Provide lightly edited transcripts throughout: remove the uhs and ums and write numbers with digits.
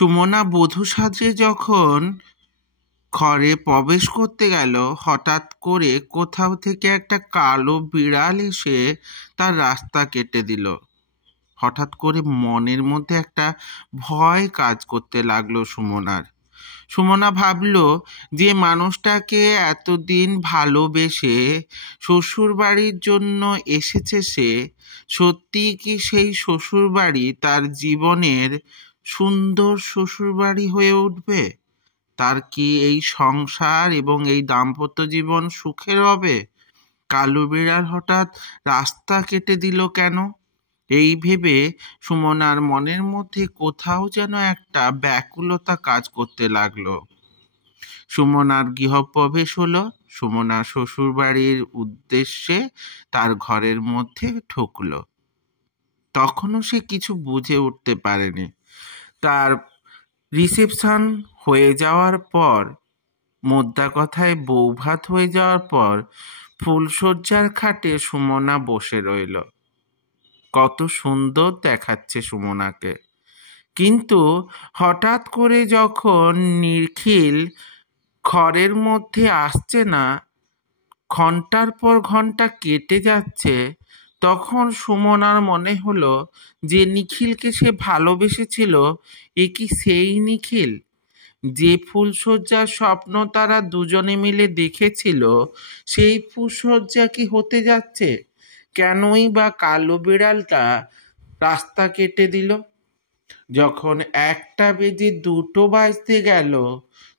সুমনা বধূ সাজে যখন ঘরে প্রবেশ করতে গেল, হঠাৎ করে কোথাও থেকে একটা কালো বিড়াল এসে তার রাস্তা কেটে দিল। হঠাৎ করে মনের মধ্যে একটা ভয় কাজ করতে লাগলো সুমনার। সুমনা ভাবল, যে মানুষটাকে এতদিন ভালোবেসে শ্বশুর বাড়ির জন্য এসেছে, সে সত্যি কি সেই শ্বশুর বাড়ি তার জীবনের সুন্দর শ্বশুর বাড়ি হয়ে উঠবে? তার কি এই সংসার এবং এই দাম্পত্য জীবন সুখের হবে? কালো বিড়াল হঠাৎ রাস্তা কেটে দিল কেন? এই ভেবে সুমনার মনের মধ্যে কোথাও যেন একটা ব্যাকুলতা কাজ করতে লাগলো। সুমনার গৃহপ্রবেশ হলো। সুমনা শ্বশুর বাড়ির উদ্দেশ্যে তার ঘরের মধ্যে ঢুকলো। তখনও সে কিছু বুঝে উঠতে পারেনি। তার রিসেপশন হয়ে যাওয়ার পর, মোদ্দা কথায় বৌভাত হয়ে যাওয়ার পর, ফুলশয্যার খাটে সুমনা বসে রইল। কত সুন্দর দেখাচ্ছে সুমনাকে। কিন্তু হঠাৎ করে যখন নিখিল ঘরের মধ্যে আসছে না, ঘন্টার পর ঘন্টা কেটে যাচ্ছে, তখন সুমনার মনে হলো যে নিখিলকে সে ভালোবেসেছিল, এ কি সেই নিখিল? যে ফুলশয্যার স্বপ্ন তারা দুজনে মিলে দেখেছিল, সেই ফুলশয্যা কি হতে যাচ্ছে? কেনই বা কালো বিড়ালটা রাস্তা কেটে দিল? যখন 1টা বেজে 2টো বাজতে গেল,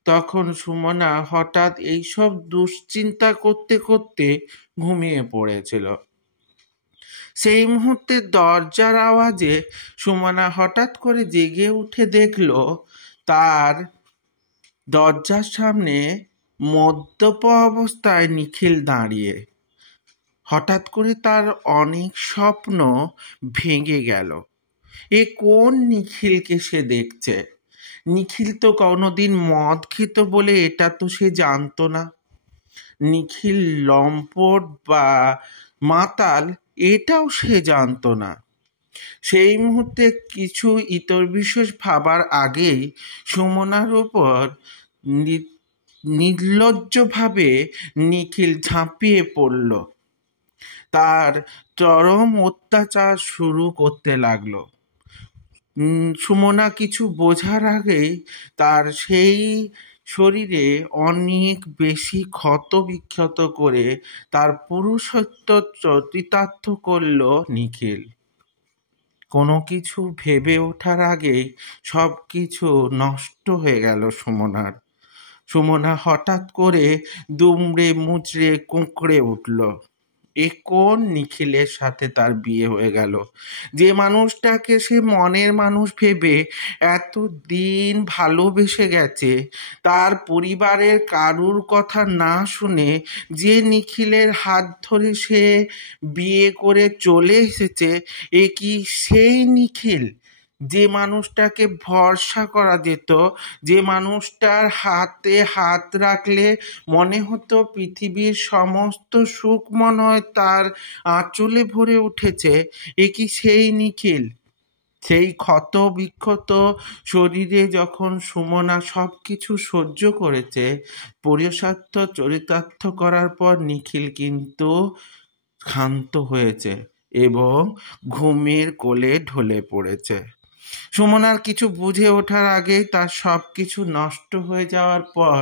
তখন সুমনা হঠাৎ এইসব দুশ্চিন্তা করতে করতে ঘুমিয়ে পড়েছিল। সেই মুহূর্তে দরজার আওয়াজে সুমনা হঠাৎ করে জেগে উঠে দেখল তার দরজার সামনে মদ্যপ অবস্থায় নিখিল দাঁড়িয়ে। হঠাৎ করে তার অনেক স্বপ্ন ভেঙে গেল। এ কোন নিখিলকে সে দেখছে? নিখিল তো কোনোদিন মদ খেত বলে এটা তো সে জানতো না। নিখিল লম্পট বা মাতাল এটাও সে জানতো না। সেই মুহূর্তে কিছু ইতর বিশেষ ভাবার আগেই সুমনার উপর নির্লজ্জভাবে নিখিল ঝাঁপিয়ে পড়ল। তার চরম অত্যাচার শুরু করতে লাগলো। সুমনা কিছু বোঝার আগেই তার সেই শরীরে অনেক বেশি ক্ষত বিক্ষত করে তার পুরুষত্ব চরিতার্থ করল নিখিল। কোনো কিছু ভেবে ওঠার আগেই সব কিছু নষ্ট হয়ে গেল সুমনার। সুমনা হঠাৎ করে দুমড়ে মুচড়ে কুঁকড়ে উঠল। এ কোন নিখিলের সাথে তার বিয়ে হয়ে গেল? যে মানুষটাকে সে মনের মানুষ ভেবে এতদিন ভালোবেসে গেছে, তার পরিবারের কারুর কথা না শুনে যে নিখিলের হাত ধরে সে বিয়ে করে চলে এসেছে, এ কি সেই নিখিল? যে মানুষটাকে ভরসা করা যেত, যে মানুষটার হাতে হাত রাখলে মনে হতো পৃথিবীর সমস্ত সুখ মনে হয় তার আঁচলে ভরে উঠেছে, এ কি সেই নিখিল? সেই ক্ষত বিক্ষত শরীরে যখন সুমনা সব কিছু সহ্য করেছে, পুরুষার্থ চরিতার্থ করার পর নিখিল কিন্তু ক্ষান্ত হয়েছে এবং ঘুমের কোলে ঢলে পড়েছে। সুমনার কিছু বুঝে ওঠার আগেই তার সব কিছু নষ্ট হয়ে যাওয়ার পর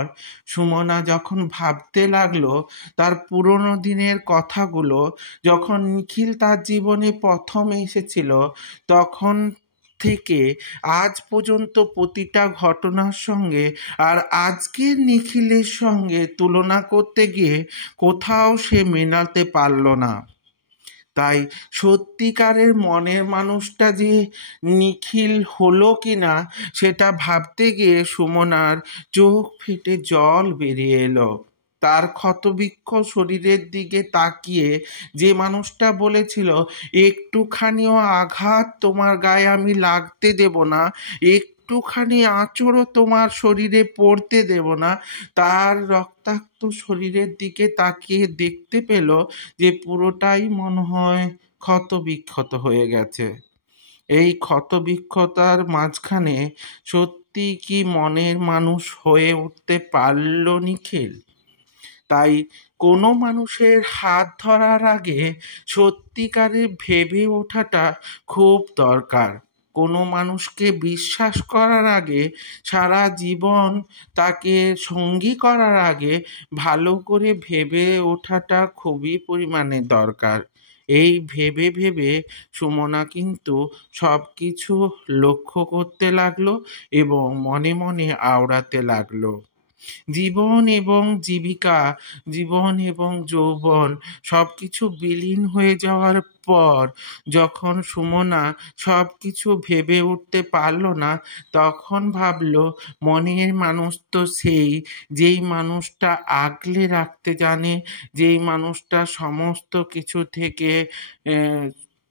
সুমনা যখন ভাবতে লাগলো তার পুরনো দিনের কথাগুলো, যখন নিখিল তার জীবনে প্রথম এসেছিল, তখন থেকে আজ পর্যন্ত প্রতিটা ঘটনার সঙ্গে আর আজকের নিখিলের সঙ্গে তুলনা করতে গিয়ে কোথাও সে মেলাতে পারল না। তাই সত্যিকারের মনের মানুষটা যে নিখিল হলো কিনা সেটা ভাবতে গিয়ে সুমনার চোখ ফেটে জল বেরিয়ে এলো। তার ক্ষতবিক্ষত শরীরের দিকে তাকিয়ে যে মানুষটা বলেছিল, একটুখানিও আঘাত তোমার গায়ে আমি লাগতে দেব না, একটুখানি আঁচড়ও তোমার শরীরে পড়তে দেব না, তার রক্তাক্ত শরীরের দিকে তাকিয়ে দেখতে পেল যে পুরোটাই মনে হয় ক্ষত বিক্ষত হয়ে গেছে। এই ক্ষতবিক্ষতার মাঝখানে সত্যি কি মনের মানুষ হয়ে উঠতে পারল নিখিল? তাই কোনো মানুষের হাত ধরার আগে সত্যিকারে ভেবে ওঠাটা খুব দরকার। কোনো মানুষকে বিশ্বাস করার আগে, সারা জীবন তাকে সঙ্গী করার আগে ভালো করে ভেবে ওঠাটা খুবই পরিমাণে দরকার। এই ভেবে ভেবে সুমনা কিন্তু সব কিছু লক্ষ্য করতে লাগলো এবং মনে মনে আওড়াতে লাগলো। জীবন এবং জীবিকা, জীবন এবং যৌবন সবকিছু বিলীন হয়ে যাওয়ার পর যখন সুমনা সবকিছু ভেবে উঠতে পারল না, তখন ভাবল মনের মানুষ তো সেই, যেই মানুষটা আগলে রাখতে জানে, যেই মানুষটা সমস্ত কিছু থেকে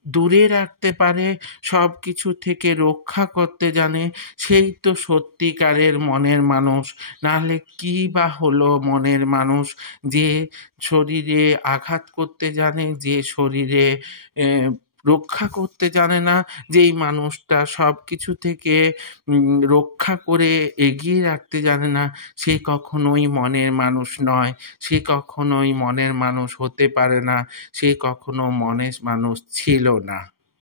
দূরে রাখতে পারে, সব কিছু থেকে রক্ষা করতে জানে, সেই তো সত্যিকারের মনের মানুষ। নাহলে কি বা হলো মনের মানুষ? যে শরীরে আঘাত করতে জানে, যে শরীরে রক্ষা করতে জানে না, যেই মানুষটা সব কিছু থেকে রক্ষা করে এগিয়ে রাখতে জানে না, সে কখনোই মনের মানুষ নয়। সে কখনোই মনের মানুষ হতে পারে না। সে কখনো মনের মানুষ ছিল না।